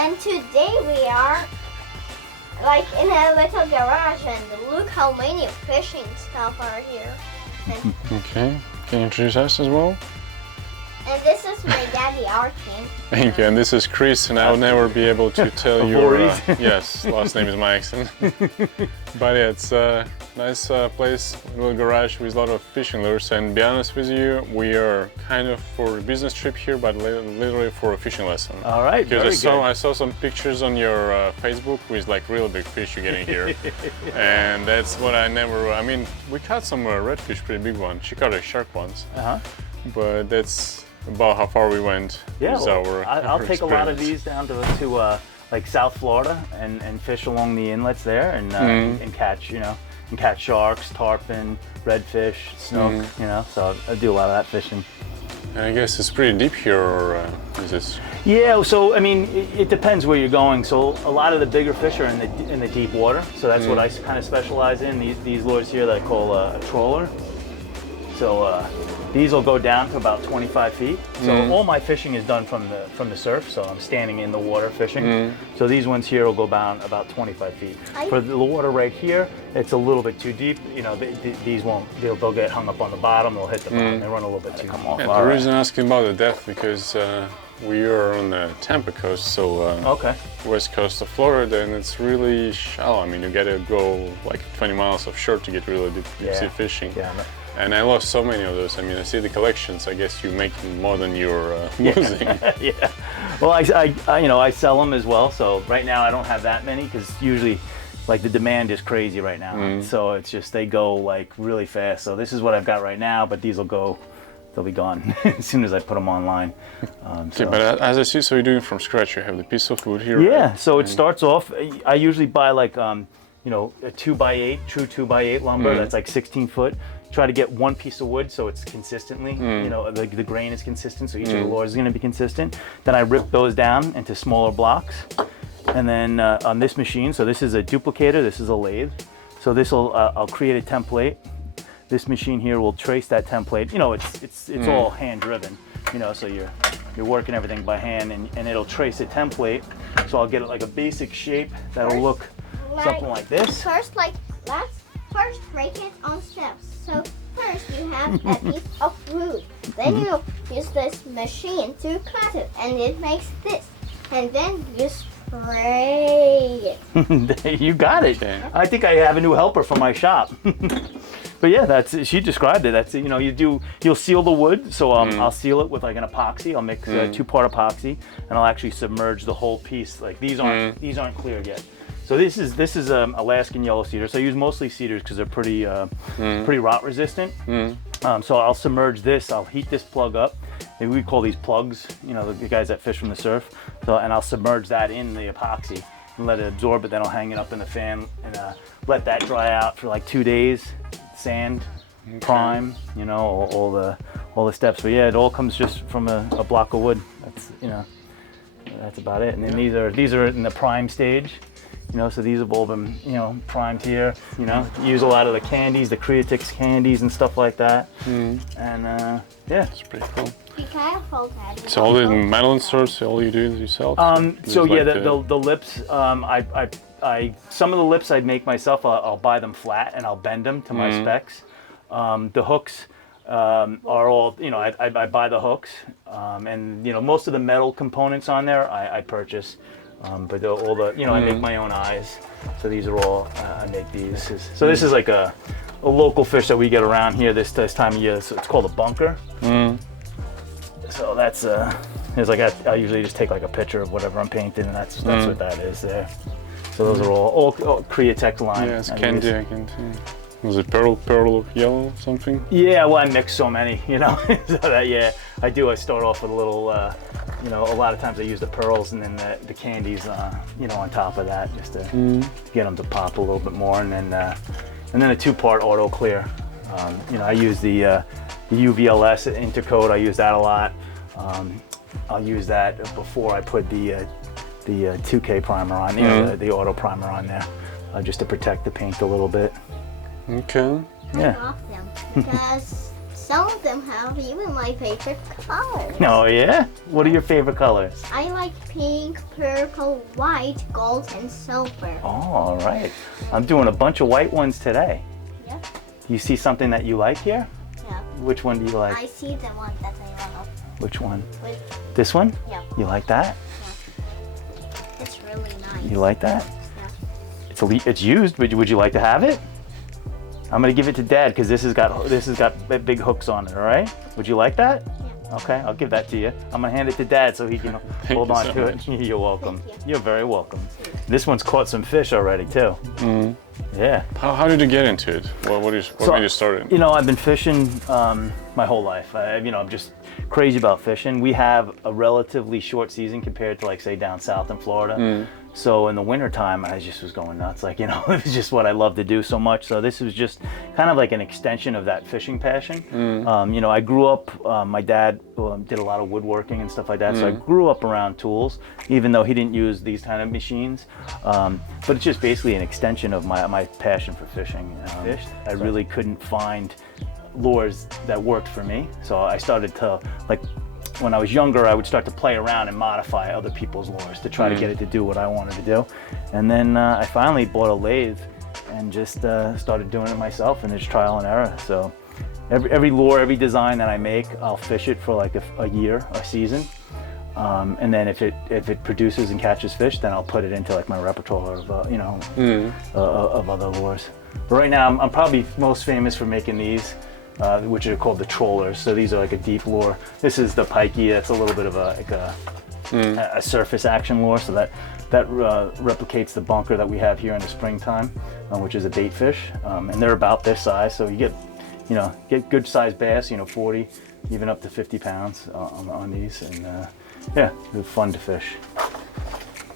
And today we are like in a little garage, and look how many fishing stuff are here. And, Okay, can you introduce us as well? and this is my daddy, Arkin. Thank you, and this is Chris, and I will never be able to tell your yes, last name is my accent. But yeah, it's a nice place, little garage with a lot of fishing lures. And to be honest with you, we are kind of for a business trip here, but literally for a fishing lesson. All right, because I saw some pictures on your Facebook with like really big fish you're getting here, and that's what I never. I mean, we caught some redfish, pretty big one. She caught a shark once, but that's about how far we went. Yeah, well, I'll take a lot of these down to like South Florida and fish along the inlets there and catch, and catch sharks, tarpon, redfish, snook, so I do a lot of that fishing. And I guess it's pretty deep here, or is this? Yeah, so I mean, it depends where you're going. So a lot of the bigger fish are in the deep water. So that's what I kind of specialize in. These lures here that I call a trawler. So these will go down to about 25 feet. So all my fishing is done from the surf. So I'm standing in the water fishing. So these ones here will go down about 25 feet. For the water right here, it's a little bit too deep. These won't. They'll get hung up on the bottom. They'll hit the bottom. They run a little bit too come off. Yeah, the reason I'm asking about the depth because we are on the Tampa coast, so west coast of Florida, and it's really shallow. I mean, you gotta go like 20 miles offshore to get really deep sea fishing. Yeah. And I lost so many of those. I mean, I see the collections. I guess you're making more than you're losing. Yeah. Well, I sell them as well. So right now I don't have that many because usually, like, the demand is crazy right now. So it's just they go like really fast. So this is what I've got right now, but these will go. They'll be gone as soon as I put them online. Okay, but as I see, so you're doing it from scratch. You have the piece of wood here. Yeah. Right? So it starts off. I usually buy like a 2x8, true 2x8 lumber. That's like 16 foot. Try to get one piece of wood so it's consistently, the grain is consistent, so each of the lures is going to be consistent. Then I rip those down into smaller blocks. And then on this machine, so this is a duplicator, this is a lathe. So this will, I'll create a template. This machine here will trace that template. It's all hand driven, so you're working everything by hand, and it'll trace a template. So I'll get it like a basic shape that'll look something like this. First break it on steps. So first you have a piece of wood. Then you use this machine to cut it, and it makes this. And then you spray it. You got it. Okay. I think I have a new helper for my shop. But yeah, she described it. That's you'll seal the wood. So I'll seal it with like an epoxy. I'll mix 2-part epoxy, and I'll actually submerge the whole piece. Like these aren't clear yet. So this is Alaskan yellow cedar. So I use mostly cedars because they're pretty rot resistant. So I'll submerge this. I'll heat this plug up. Maybe we call these plugs. The guys that fish from the surf. So and I'll submerge that in the epoxy and let it absorb it. Then I'll hang it up in the fan and let that dry out for like 2 days. Sand, prime, all the steps. But yeah, it all comes just from a block of wood. That's about it. And then these are in the prime stage. So these have all been, primed here. Use a lot of the candies, the Creatix candies and stuff like that. And yeah, it's pretty cool. Be careful, Daddy. So all the metal inserts, all you do is yourself? So yeah, the lips, I some of the lips I make myself. I'll buy them flat and I'll bend them to my specs. The hooks are all, I buy the hooks, and most of the metal components on there I purchase. But all the, I make my own eyes. So these are all, I make these. So this is like a local fish that we get around here this time of year. So it's called a bunker. So that's, I usually just take like a picture of whatever I'm painting, and that's what that is there. So those are all Creatix line. Yeah, it's candy, I can see. Was it pearl yellow something? Yeah, well, I mix so many, So that, yeah, I do. I start off with a little, a lot of times I use the pearls and then the candies, on top of that, just to get them to pop a little bit more, and then a 2-part auto clear. I use the UVLS Intercoat. I use that a lot. I'll use that before I put the 2K primer on, the auto primer on there, just to protect the paint a little bit. Okay. I love them because some of them have even my favorite colors. Oh yeah? What are your favorite colors? I like pink, purple, white, gold, and silver. Oh, all right. I'm doing a bunch of white ones today. Yep. Do you see something that you like here? Yeah. Which one do you like? I see the one that I love. Which one? With, This one? yeah. You like that? It's really nice. You like that? Yeah. It's used, but would you like to have it? I'm gonna give it to Dad because this has got big hooks on it. All right? Would you like that? Yeah. Okay, I'll give that to you. I'm gonna hand it to Dad so he can hold on to it. You're welcome. Thank you. You're very welcome. This one's caught some fish already too. Mm. Yeah. How did you get into it? What made you start it? You know, I've been fishing my whole life. I'm just crazy about fishing. We have a relatively short season compared to, like, say, down south in Florida. Mm. So in the wintertime, I just was going nuts. Like, it was just what I love to do so much. So this was just kind of like an extension of that fishing passion. Mm. I grew up, my dad did a lot of woodworking and stuff like that. So I grew up around tools, even though he didn't use these kind of machines. But it's just basically an extension of my passion for fishing. I really couldn't find lures that worked for me. So I started to, like, when I was younger, I would start to play around and modify other people's lures to try to get it to do what I wanted to do. And then I finally bought a lathe and just started doing it myself, and it's trial and error. So every lure, every design that I make, I'll fish it for like a year, a season. And then if it produces and catches fish, then I'll put it into, like, my repertoire of of other lures. But right now, I'm probably most famous for making these, which are called the trollers. So these are like a deep lure. This is the pikey. That's a little bit of a surface action lure. So that replicates the bunker that we have here in the springtime, which is a bait fish. And they're about this size. So you get good sized bass, 40, even up to 50 pounds on these. And yeah, they're fun to fish.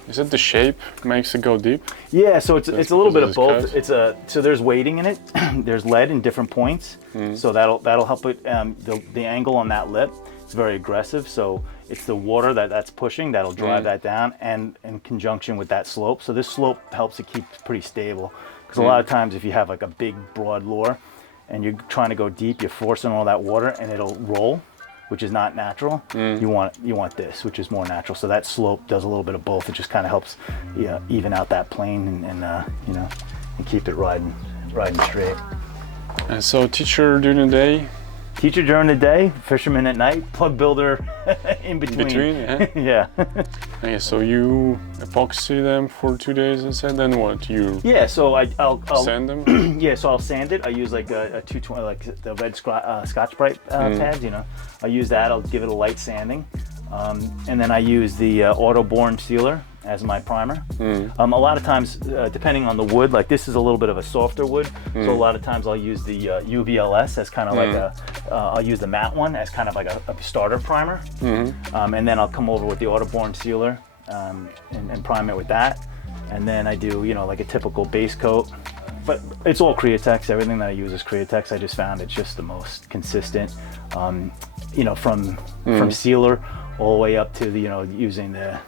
Is it the shape makes it go deep? Yeah, so it's a little bit of both. cut? So there's weighting in it. There's lead in different points, so that'll help it. The angle on that lip is very aggressive. So it's the water that's pushing that'll drive that down, and in conjunction with that slope. So this slope helps it keep pretty stable. Because a lot of times, if you have like a big broad lure, and you're trying to go deep, you're forcing all that water, and it'll roll, which is not natural. You want this, which is more natural. So that slope does a little bit of both. It just kind of helps even out that plane and keep it riding straight. And so teacher during the day? Teacher during the day, fisherman at night, plug builder in between. Yeah. Okay, so you epoxy them for 2 days and then what? Yeah, so I'll sand them? Yeah, so I'll sand it. I use like a 220, like the red Scotch-Brite pads, I use that. I'll give it a light sanding. And then I use the auto-borne sealer as my primer. A lot of times, depending on the wood, like this is a little bit of a softer wood, so a lot of times I'll use the UVLS as kind of like I'll use the matte one as kind of like a starter primer. And then I'll come over with the auto-borne sealer and prime it with that. And then I do, like a typical base coat. But it's all Createx. Everything that I use is Createx. I just found it's just the most consistent, from sealer all the way up to the, using the,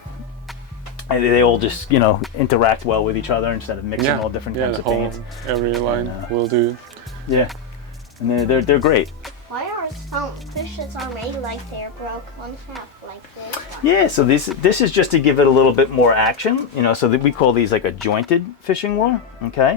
and they all just, interact well with each other instead of mixing all different kinds of paints. Every line will do. Yeah, and they're great. Why are some fishes are made like they're broke on half like this? Yeah, so this is just to give it a little bit more action, so that we call these like a jointed fishing lure, okay?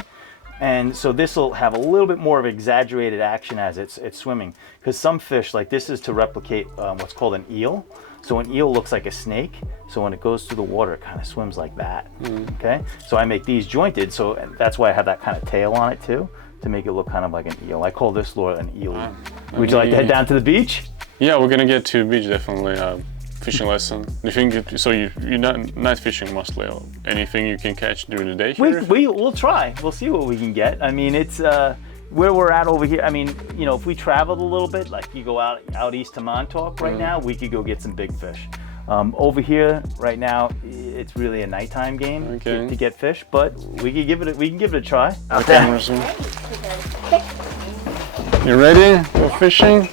And so this will have a little bit more of exaggerated action as it's swimming, because some fish, like this is to replicate what's called an eel. So an eel looks like a snake, so when it goes through the water, it kind of swims like that, okay? So I make these jointed, so that's why I have that kind of tail on it too, to make it look kind of like an eel. I call this lure an eel. Would you like to head down to the beach? Yeah, we're gonna get to the beach definitely. Fishing lesson. You think so? You're not night fishing mostly. Anything you can catch during the day here? We'll try. We'll see what we can get. I mean, it's where we're at over here. I mean, if we traveled a little bit, like you go out east to Montauk right now, we could go get some big fish. Over here right now, it's really a nighttime game to get fish, but we can give it a try. You ready? Go fishing?